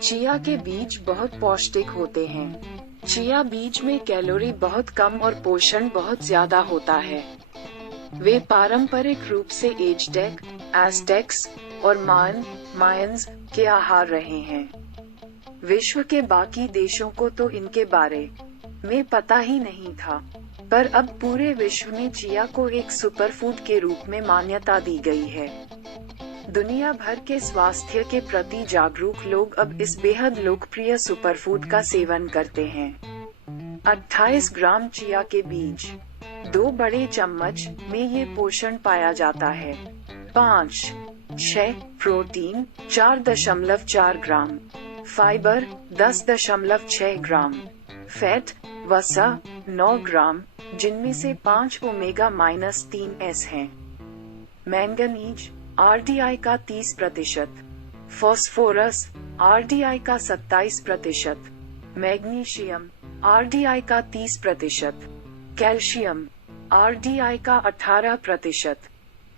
Chia के बीज बहुत पौष्टिक होते हैं। चिया बीज में कैलोरी बहुत कम और पोषण बहुत ज्यादा होता है। वे पारंपरिक रूप से एज़टेक, एज़टेक्स और मायन्स के आहार रहे हैं। विश्व के बाकी देशों को तो इनके बारे में पता ही नहीं था, पर अब पूरे विश्व में चिया को एक सुपरफूड के रूप में मान्यता दी गई है। दुनिया भर के स्वास्थ्य के प्रति जागरूक लोग अब इस बेहद लोकप्रिय सुपरफूड का सेवन करते हैं। 28 ग्राम चिया के बीज, 2 बड़े चम्मच में ये पोषण पाया जाता है। 5-6 प्रोटीन 4.4 ग्राम, फाइबर 10.6 ग्राम, फैट वसा 9 ग्राम, जिनमें से 5 ओमेगा-3 हैं। मैंगनीज आरडीआई का 30%, फास्फोरस आरडीआई का 27%, मैग्नीशियम आरडीआई का 30%, कैल्शियम आरडीआई का 18%।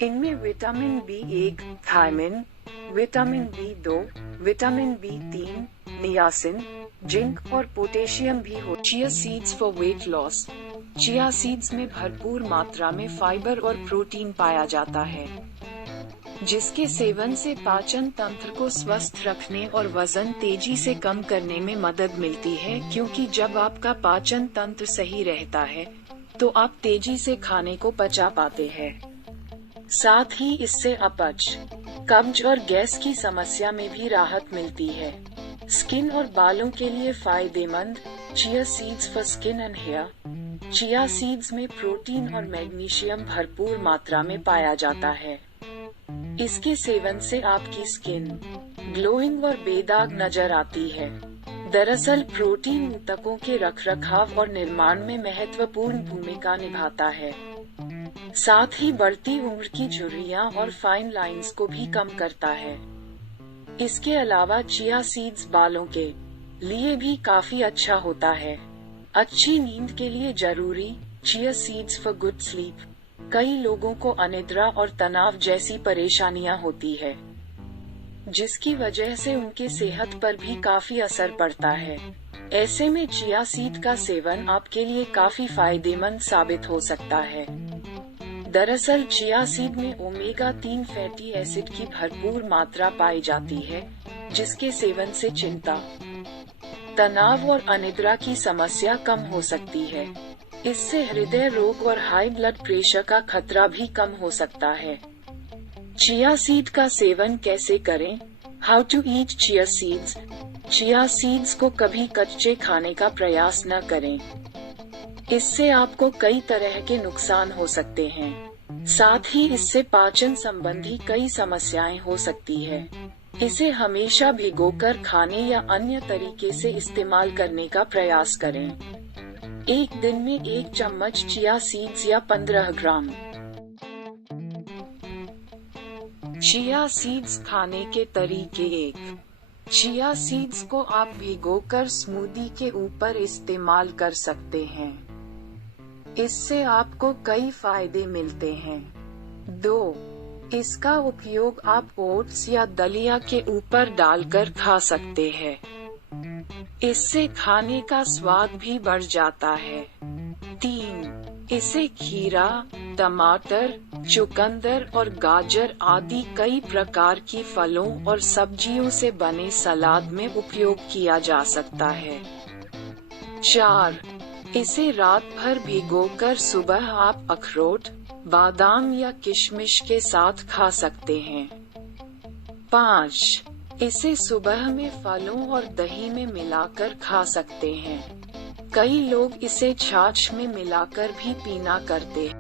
इनमें vitamin B1, thiamine, vitamin B2, vitamin B3, niacin, zinc और पोटेशियम भी हो। Chia seeds for weight loss. Chia seeds में भरपूर मात्रा में फाइबर और प्रोटीन पाया जाता है, जिसके सेवन से पाचन तंत्र को स्वस्थ रखने और वजन तेजी से कम करने में मदद मिलती है, क्योंकि जब आपका पाचन तंत्र सही रहता है तो आप तेजी से खाने को पचा पाते हैं। साथ ही इससे अपच, कब्ज और गैस की समस्या में भी राहत मिलती है। स्किन और बालों के लिए फायदेमंद। Chia seeds for skin and hair. Chia seeds में प्रोटीन और मैग्नीशियम भरपूर मात्रा में पाया जाता है। इसके सेवन से आपकी स्किन ग्लोइंग और बेदाग नजर आती है। दरअसल प्रोटीन ऊतकों के रखरखाव और निर्माण में महत्वपूर्ण भूमिका निभाता है। साथ ही बढ़ती उम्र की झुर्रियां और फाइन लाइंस को भी कम करता है। इसके अलावा चिया सीड्स बालों के लिए भी काफी अच्छा होता है। अच्छी नींद के लिए जरूरी। Chia seeds for good sleep. कई लोगों को अनिद्रा और तनाव जैसी परेशानियां होती है, जिसकी वजह से उनके सेहत पर भी काफी असर पड़ता है। ऐसे में चिया सीड का सेवन आपके लिए काफी फायदेमंद साबित हो सकता है। दरअसल चिया सीड में ओमेगा-3 फैटी एसिड की भरपूर मात्रा पाई जाती है, जिसके सेवन से चिंता, तनाव और अनिद्रा की समस्या कम हो सकती है। इससे हृदय रोग और हाई ब्लड प्रेशर का खतरा भी कम हो सकता है। चिया सीड का सेवन कैसे करें? How to eat chia seeds. Chia seeds को कभी कच्चे खाने का प्रयास न करें। इससे आपको कई तरह के नुकसान हो सकते हैं। साथ ही इससे पाचन संबंधी कई समस्याएं हो सकती है। इसे हमेशा भिगोकर खाने या अन्य तरीके से इस्तेमाल करने का प्रयास करें। एक दिन में 1 चम्मच चिया सीड्स या 15 ग्राम। चिया सीड्स खाने के तरीके। 1. चिया सीड्स को आप भिगोकर स्मूदी के ऊपर इस्तेमाल कर सकते हैं। इससे आपको कई फायदे मिलते हैं। 2. इसका उपयोग आप ओट्स या दलिया के ऊपर डालकर खा सकते हैं। इससे खाने का स्वाद भी बढ़ जाता है। 3. इसे खीरा, टमाटर, चुकंदर और गाजर आदि कई प्रकार की फलों और सब्जियों से बने सलाद में उपयोग किया जा सकता है। 4. इसे रात भर भिगोकर सुबह आप अखरोट, बादाम या किशमिश के साथ खा सकते हैं। 5. इसे सुबह में फलों और दही में मिलाकर खा सकते हैं। कई लोग इसे छाछ में मिलाकर भी पीना करते हैं।